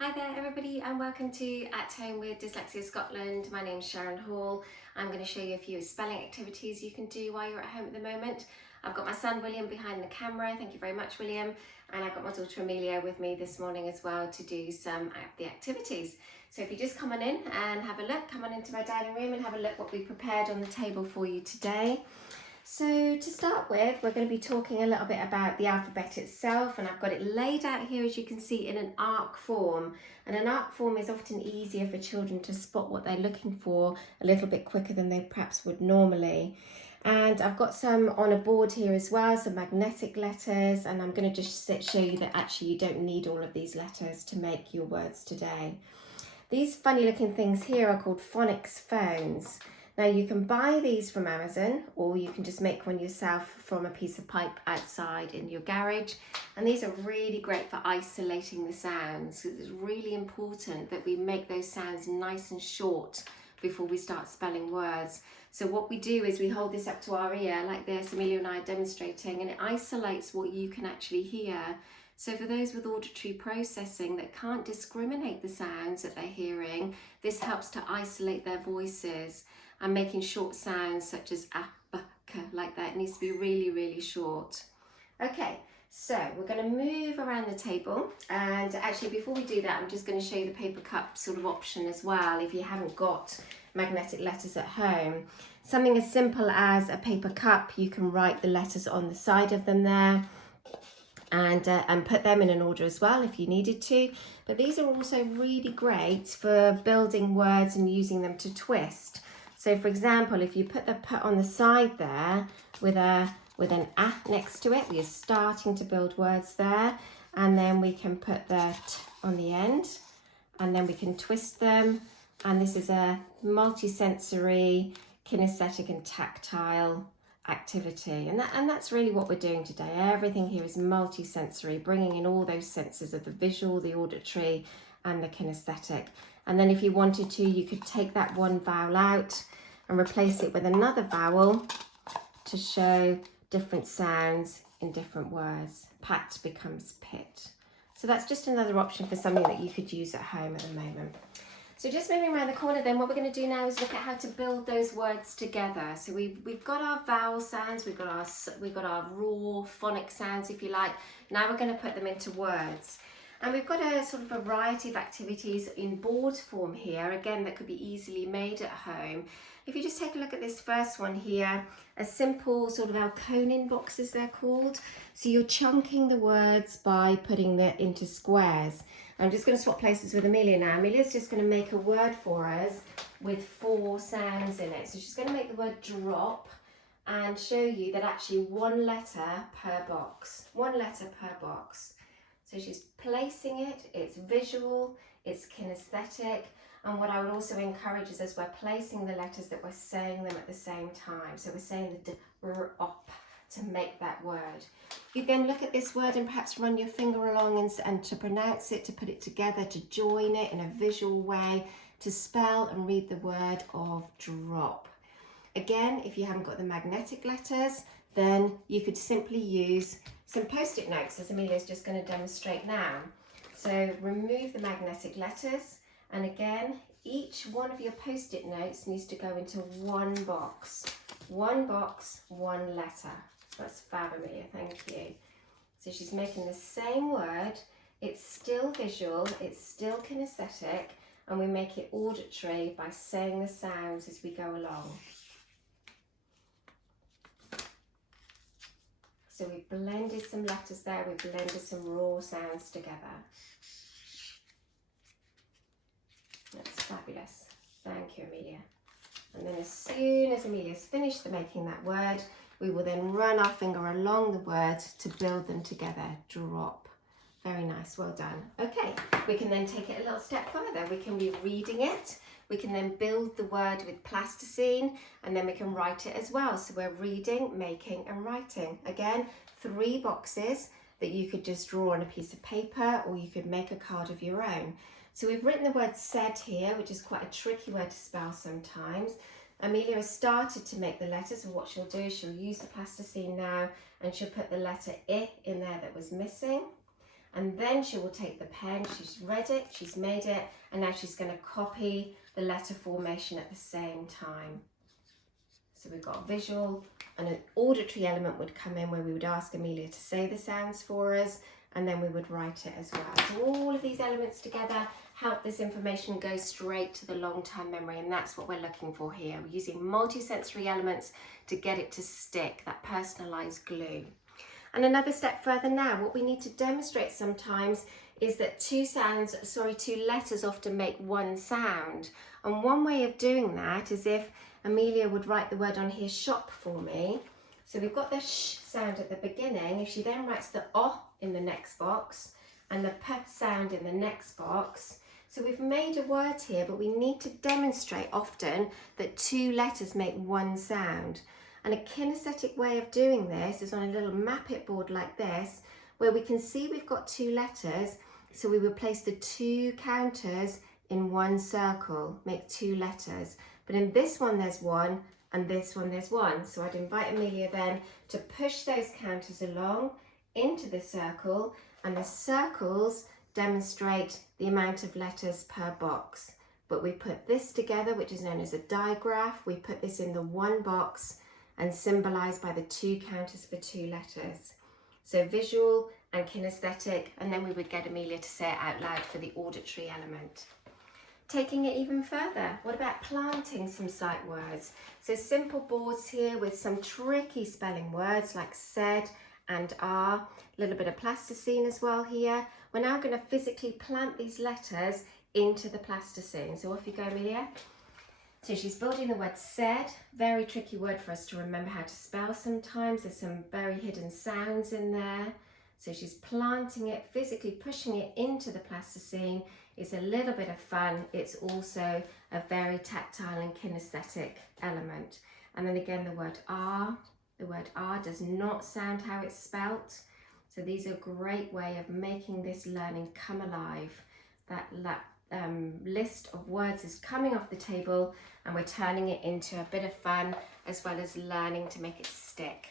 Hi there everybody and welcome to At Home with Dyslexia Scotland. My name is Sharon Hall. I'm going to show you a few spelling activities you can do while you're at home at the moment. I've got my son William behind the camera, thank you very much William, and I've got my daughter Amelia with me this morning as well to do some of the activities. So if you just come on in and have a look, come on into my dining room and have a look what we prepared on the table for you today. So to start with, we're going to be talking a little bit about the alphabet itself, and I've got it laid out here, as you can see, in an arc form. And an arc form is often easier for children to spot what they're looking for a little bit quicker than they perhaps would normally. And I've got some on a board here as well, some magnetic letters, and I'm going to just show you that actually you don't need all of these letters to make your words today. These funny looking things here are called Phonics Phones. Now you can buy these from Amazon, or you can just make one yourself from a piece of pipe outside in your garage. And these are really great for isolating the sounds. It's really important that we make those sounds nice and short before we start spelling words. So what we do is we hold this up to our ear like this, Amelia and I are demonstrating, and it isolates what you can actually hear. So for those with auditory processing that can't discriminate the sounds that they're hearing, this helps to isolate their voices. And making short sounds such as a, b, k, like that. It needs to be really, really short. Okay, so we're going to move around the table, and actually before we do that, I'm just going to show you the paper cup sort of option as well if you haven't got magnetic letters at home. Something as simple as a paper cup, you can write the letters on the side of them there, and put them in an order as well if you needed to. But these are also really great for building words and using them to twist. So for example, if you put on the side there with an a next to it, we are starting to build words there, and then we can put the t on the end, and then we can twist them, and this is a multi-sensory, kinesthetic and tactile activity, and that's really what we're doing today. Everything here is multi-sensory, bringing in all those senses of the visual, the auditory and the kinesthetic. And then if you wanted to, you could take that one vowel out and replace it with another vowel to show different sounds in different words. Pat becomes pit. So that's just another option for something that you could use at home at the moment. So just moving around the corner then, what we're going to do now is look at how to build those words together. So we've got our vowel sounds, we've got our raw phonic sounds if you like. Now we're going to put them into words. And we've got a sort of variety of activities in board form here, again, that could be easily made at home. If you just take a look at this first one here, a simple sort of Alconin boxes they're called. So you're chunking the words by putting them into squares. I'm just going to swap places with Amelia now. Amelia's just going to make a word for us with 4 sounds in it. So she's going to make the word drop and show you that actually one letter per box. One letter per box. So she's placing it, it's visual, it's kinesthetic, and what I would also encourage is as we're placing the letters that we're saying them at the same time. So we're saying the d-r-op to make that word. You then look at this word and perhaps run your finger along and to pronounce it, to put it together, to join it in a visual way, to spell and read the word of drop. Again, if you haven't got the magnetic letters, then you could simply use some post-it notes, as Amelia's just going to demonstrate now. So remove the magnetic letters, and again, each one of your post-it notes needs to go into one box. One box, one letter. That's fab, Amelia, thank you. So she's making the same word, it's still visual, it's still kinesthetic, and we make it auditory by saying the sounds as we go along. So we blended some letters there, we blended some raw sounds together. That's fabulous. Thank you, Amelia. And then as soon as Amelia's finished making that word, we will then run our finger along the word to build them together. Drop. Very nice, well done. Okay, we can then take it a little step further. We can be reading it. We can then build the word with plasticine, and then we can write it as well. So we're reading, making and writing. Again, 3 boxes that you could just draw on a piece of paper, or you could make a card of your own. So we've written the word said here, which is quite a tricky word to spell sometimes. Amelia has started to make the letters, and what she'll do is she'll use the plasticine now, and she'll put the letter I in there that was missing. and then she will take the pen, she's read it, she's made it, and now she's going to copy the letter formation at the same time. So we've got visual, and an auditory element would come in where we would ask Amelia to say the sounds for us, and then we would write it as well. So all of these elements together help this information go straight to the long-term memory, and that's what we're looking for here. We're using multisensory elements to get it to stick, that personalised glue. And another step further now, what we need to demonstrate sometimes is that two letters often make one sound. And one way of doing that is if Amelia would write the word on here, shop, for me. So we've got the sh sound at the beginning. If she then writes the o in the next box and the p sound in the next box. So we've made a word here, but we need to demonstrate often that two letters make one sound. And a kinesthetic way of doing this is on a little map it board like this, where we can see we've got two letters. So we would place the two counters in one circle, make two letters. But in this one there's one, and this one there's one. So I'd invite Amelia then to push those counters along into the circle, and the circles demonstrate the amount of letters per box. But we put this together, which is known as a digraph. We put this in the one box and symbolised by the two counters for two letters. So visual and kinesthetic, and then we would get Amelia to say it out loud for the auditory element. Taking it even further, what about planting some sight words? So simple boards here with some tricky spelling words like said and are, a little bit of plasticine as well here. We're now going to physically plant these letters into the plasticine. So off you go, Amelia. So she's building the word said, very tricky word for us to remember how to spell sometimes. There's some very hidden sounds in there. So she's planting it, physically pushing it into the plasticine. It's a little bit of fun. It's also a very tactile and kinesthetic element. And then again, the word are. The word are does not sound how it's spelt. So these are a great way of making this learning come alive. That list of words is coming off the table, and we're turning it into a bit of fun as well as learning to make it stick.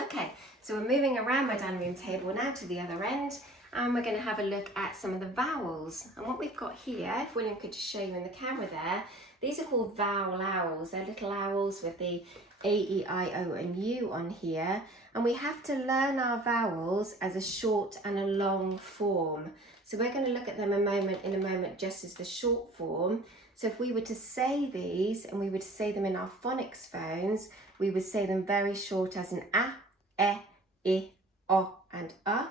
Okay, so we're moving around my dining room table now to the other end, and we're going to have a look at some of the vowels. And what we've got here, if William could just show you in the camera there, these are called vowel owls. They're little owls with the A, E, I, O and U on here, and we have to learn our vowels as a short and a long form. So we're going to look at them in a moment just as the short form. So if we were to say these and we were to say them in our phonics phones, we would say them very short as an a, I, o and a.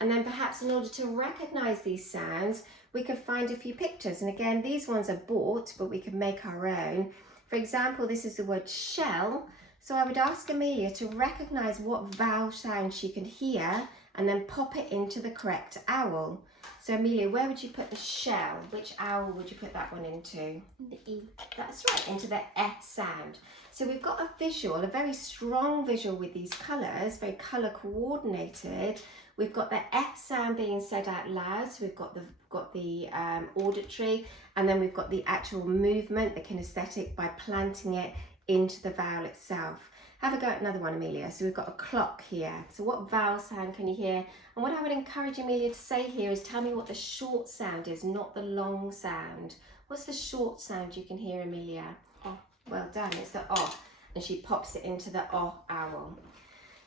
And then perhaps in order to recognise these sounds, we could find a few pictures. And again, these ones are bought, but we could make our own. For example, this is the word shell. So I would ask Amelia to recognise what vowel sound she can hear and then pop it into the correct owl. So Amelia, where would you put the shell? Which owl would you put that one into? The E. That's right, into the E sound. So we've got a visual, a very strong visual with these colours, very colour coordinated. We've got the E sound being said out loud, so we've got the auditory, and then we've got the actual movement, the kinesthetic, by planting it into the vowel itself. Have a go at another one, Amelia. So we've got a clock here. So what vowel sound can you hear? And what I would encourage Amelia to say here is tell me what the short sound is, not the long sound. What's the short sound you can hear, Amelia? O. Well done, it's the O. And she pops it into the O owl.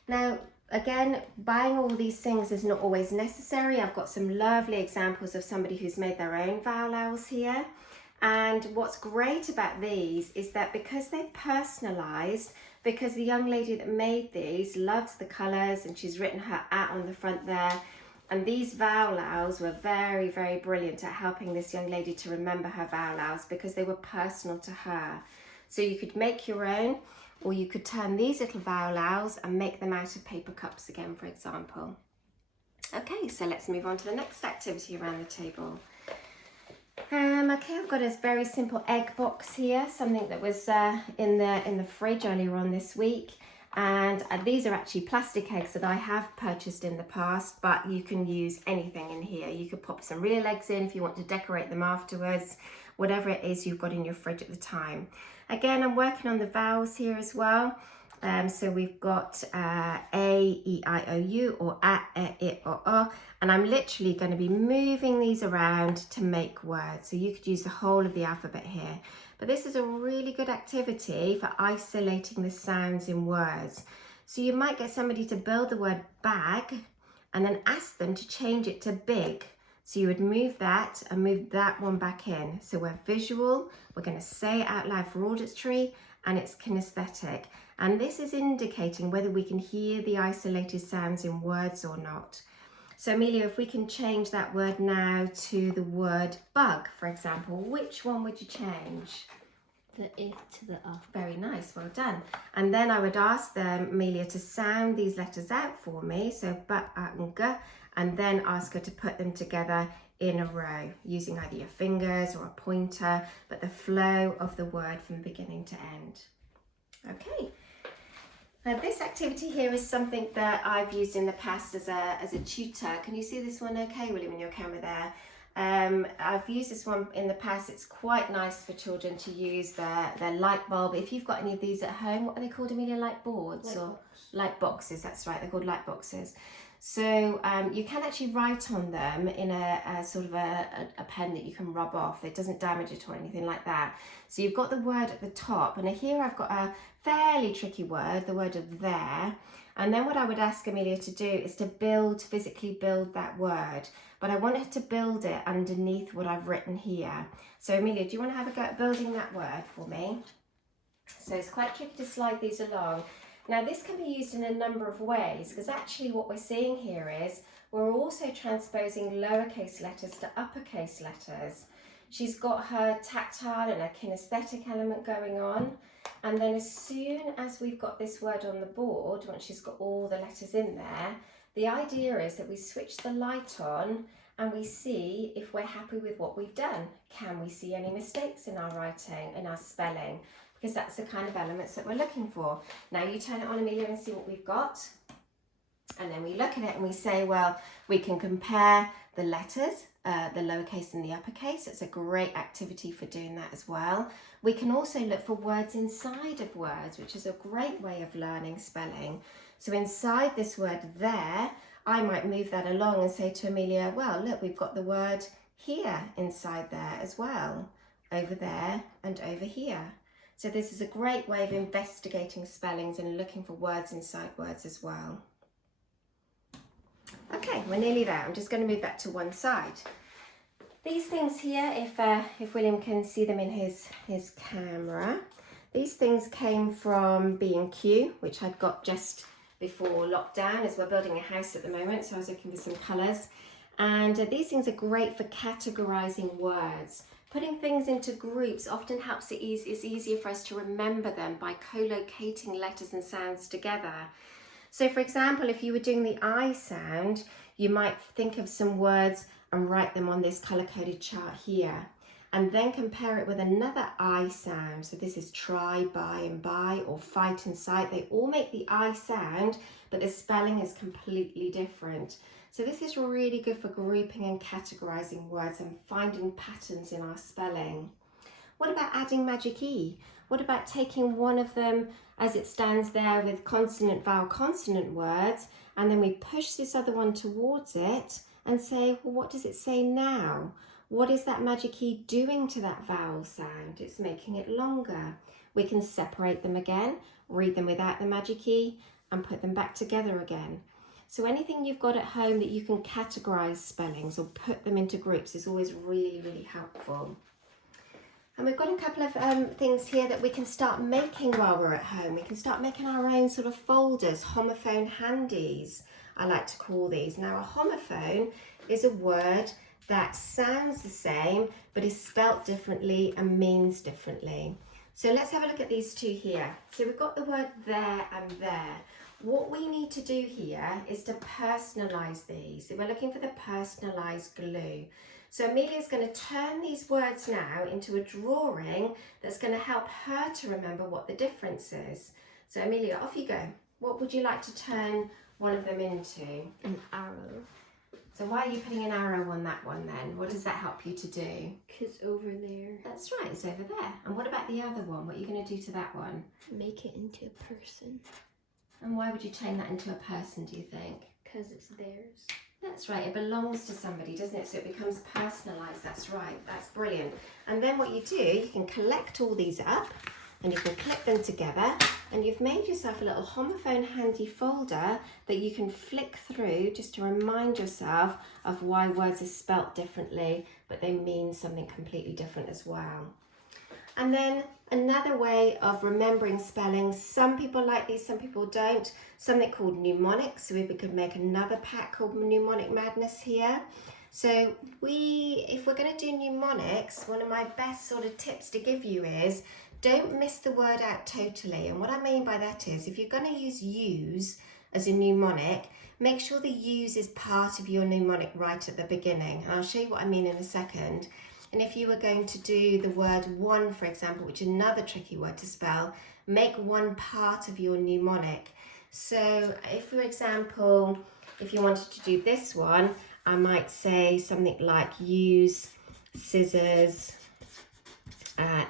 Now, again, buying all these things is not always necessary. I've got some lovely examples of somebody who's made their own vowel owls here. And what's great about these is that because they're personalised, because the young lady that made these loves the colours and she's written her at on the front there, and these vowel owls were very, very brilliant at helping this young lady to remember her vowel owls because they were personal to her. So you could make your own, or you could turn these little vowel owls and make them out of paper cups again, for example. Okay, so let's move on to the next activity around the table. Okay, I've got a very simple egg box here, something that was in the fridge earlier on this week, and these are actually plastic eggs that I have purchased in the past, but you can use anything in here. You could pop some real eggs in if you want to decorate them afterwards, whatever it is you've got in your fridge at the time. Again, I'm working on the vowels here as well, So we've got A, E, I, O, U, or A, E, I, O, and I'm literally going to be moving these around to make words. So you could use the whole of the alphabet here. But this is a really good activity for isolating the sounds in words. So you might get somebody to build the word bag and then ask them to change it to big. So you would move that and move that one back in. So we're visual, we're going to say it out loud for auditory, and it's kinesthetic. And this is indicating whether we can hear the isolated sounds in words or not. So Amelia, if we can change that word now to the word bug, for example, which one would you change? The I to the R. Very nice, well done. And then I would ask them, Amelia, to sound these letters out for me. So ba, a, and g, and then ask her to put them together in a row using either your fingers or a pointer, but the flow of the word from beginning to end. Okay. Now this activity here is something that I've used in the past as a tutor. Can you see this one okay, William, in your camera there? I've used this one in the past. It's quite nice for children to use their light bulb. If you've got any of these at home, what are they called, Amelia? Light boards or light boxes? That's right, they're called light boxes. So you can actually write on them in a sort of a pen that you can rub off. It doesn't damage it or anything like that. So you've got the word at the top, and here I've got a fairly tricky word, the word of there. And then what I would ask Amelia to do is to physically build that word. But I want her to build it underneath what I've written here. So Amelia, do you want to have a go at building that word for me? So it's quite tricky to slide these along. Now this can be used in a number of ways, because actually what we're seeing here is we're also transposing lowercase letters to uppercase letters. She's got her tactile and her kinesthetic element going on. And then as soon as we've got this word on the board, once she's got all the letters in there, the idea is that we switch the light on and we see if we're happy with what we've done. Can we see any mistakes in our writing, in our spelling? Because that's the kind of elements that we're looking for. Now you turn it on, Amelia, and see what we've got. And then we look at it and we say, well, we can compare the letters, the lowercase and the uppercase. It's a great activity for doing that as well. We can also look for words inside of words, which is a great way of learning spelling. So inside this word there, I might move that along and say to Amelia, well, look, we've got the word here inside there as well, over there and over here. So this is a great way of investigating spellings and looking for words inside words as well. Okay, we're nearly there. I'm just going to move that to one side. These things here, if William can see them in his camera, these things came from B&Q, which I'd got just before lockdown, as we're building a house at the moment, so I was looking for some colours. And these things are great for categorising words. Putting things into groups often helps it's easier for us to remember them by co-locating letters and sounds together. So for example, if you were doing the I sound, you might think of some words and write them on this colour-coded chart here, and then compare it with another I sound. So this is try, buy and buy, or fight and sight. They all make the I sound, but the spelling is completely different. So this is really good for grouping and categorising words and finding patterns in our spelling. What about adding magic E? What about taking one of them as it stands there with consonant, vowel, consonant words, and then we push this other one towards it and say, well, what does it say now? What is that magic E doing to that vowel sound? It's making it longer. We can separate them again, read them without the magic E, and put them back together again. So anything you've got at home that you can categorise spellings or put them into groups is always really, really helpful. And we've got a couple of things here that we can start making while we're at home. We can start making our own sort of folders, homophone handies, I like to call these. Now, a homophone is a word that sounds the same, but is spelt differently and means differently. So let's have a look at these two here. So we've got the word there and there. What we need to do here is to personalise these. So we're looking for the personalised glue. So Amelia's going to turn these words now into a drawing that's going to help her to remember what the difference is. So Amelia, off you go. What would you like to turn one of them into? An arrow. So why are you putting an arrow on that one then? What does that help you to do? Because over there. That's right, it's over there. And what about the other one? What are you going to do to that one? Make it into a person. And why would you turn that into a person, do you think? Because it's theirs. That's right, it belongs to somebody, doesn't it? So it becomes personalised, that's right, that's brilliant. And then what you do, you can collect all these up and you can clip them together, and you've made yourself a little homophone handy folder that you can flick through just to remind yourself of why words are spelt differently, but they mean something completely different as well. And then another way of remembering spellings, some people like these, some people don't, something called mnemonics. So we could make another pack called Mnemonic Madness here. So if we're going to do mnemonics, one of my best sort of tips to give you is don't miss the word out totally. And what I mean by that is if you're going to use as a mnemonic, make sure the use is part of your mnemonic right at the beginning. And I'll show you what I mean in a second. And if you were going to do the word one, for example, which is another tricky word to spell, make one part of your mnemonic. So if, for example, if you wanted to do this one, I might say something like use scissors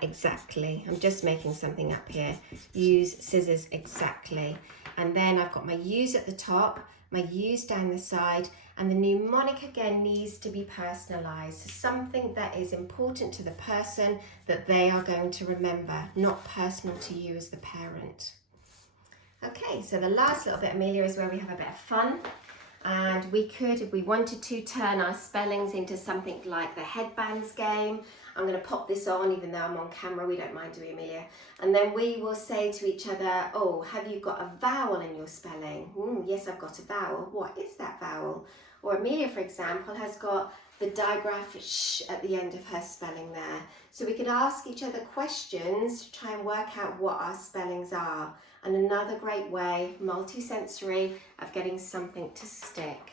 exactly. I'm just making something up here. Use scissors exactly. And then I've got my use at the top, my use down the side, and the mnemonic again needs to be personalised. Something that is important to the person that they are going to remember, not personal to you as the parent. Okay, so the last little bit, Amelia, is where we have a bit of fun. And we could, if we wanted to, turn our spellings into something like the headbands game. I'm going to pop this on, even though I'm on camera, we don't mind, do we, Amelia? And then we will say to each other, oh, have you got a vowel in your spelling? Yes, I've got a vowel. What is that vowel? Or Amelia, for example, has got the digraph sh at the end of her spelling there. So we could ask each other questions to try and work out what our spellings are. And another great way, multi-sensory, of getting something to stick.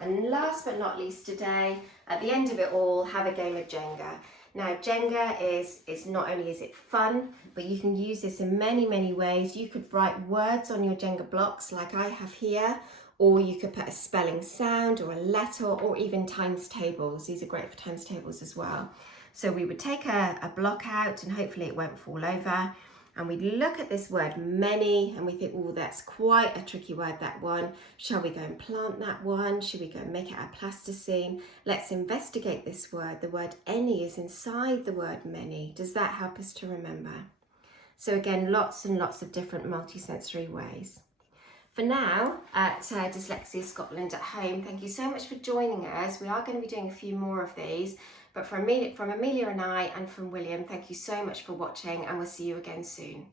And last but not least today, at the end of it all, have a game of Jenga. Now, Jenga is not only is it fun, but you can use this in many, many ways. You could write words on your Jenga blocks like I have here, or you could put a spelling sound or a letter, or even times tables. These are great for times tables as well. So we would take a block out, and hopefully it won't fall over. And we look at this word many and we think, oh, that's quite a tricky word, that one. Shall we go and plant that one? Should we go and make it our plasticine? Let's investigate this word. The word any is inside the word many. Does that help us to remember? So again, lots and lots of different multisensory ways. For now, at Dyslexia Scotland at home, thank you so much for joining us. We are going to be doing a few more of these. But from Amelia and I and from William, thank you so much for watching, and we'll see you again soon.